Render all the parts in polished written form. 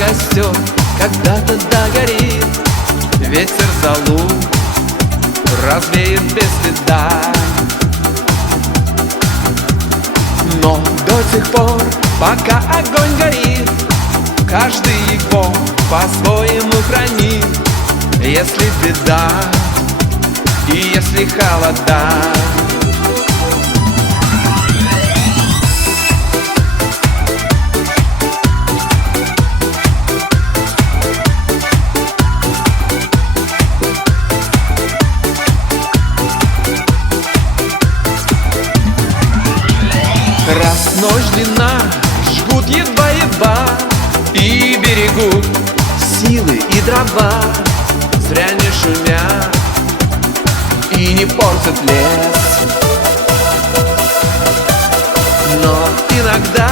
костер когда-то догорит, ветер золу развеет без следа. Но до тех пор, пока огонь горит, каждый его по-своему хранит. Если беда и если холода, раз ночь длинна, жгут едва-едва и берегут силы и дрова. Зря не шумят и не портят лес. Но иногда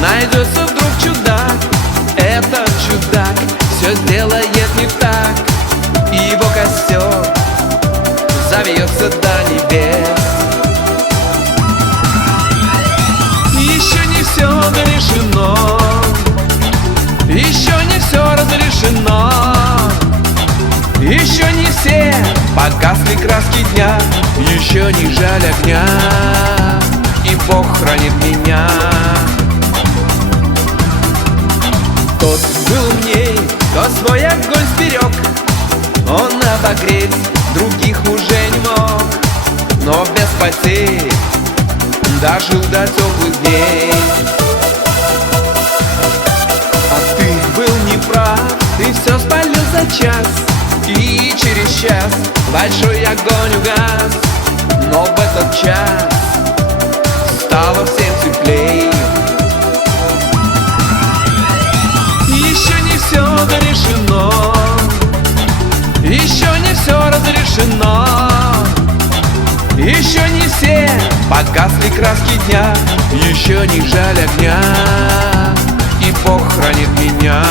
найдется вдруг чудак. Этот чудак все сделает не так, и его костер завьется до небес. Еще не все дорешено, еще не все разрешено, еще не все погасли краски дня, еще не жаль огня, и Бог хранит меня. Тот был умней, кто свой огонь сберег, он обогреть других уже не мог, но без потерь дожил до теплых дней. А ты был неправ, ты все спалил за час, и через час большой огонь угас. Но в этот час стало всем теплей. Еще не все дорешено, еще не все разрешено, еще не все погасли краски дня, еще не жаль огня, и Бог хранит меня.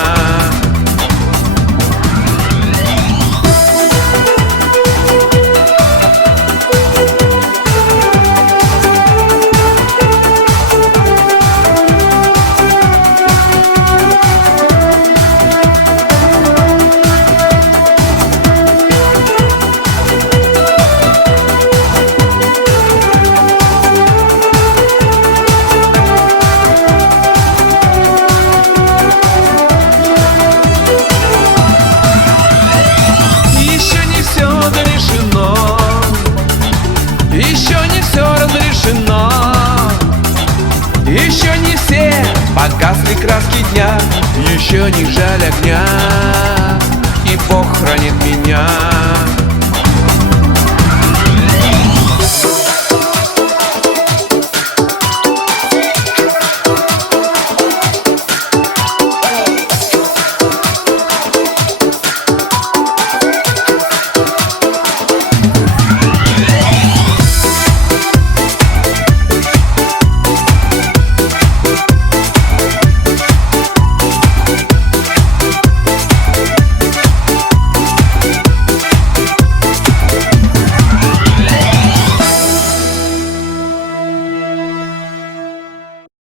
Еще не все погасли краски дня, еще не жаль огня, и Бог хранит меня.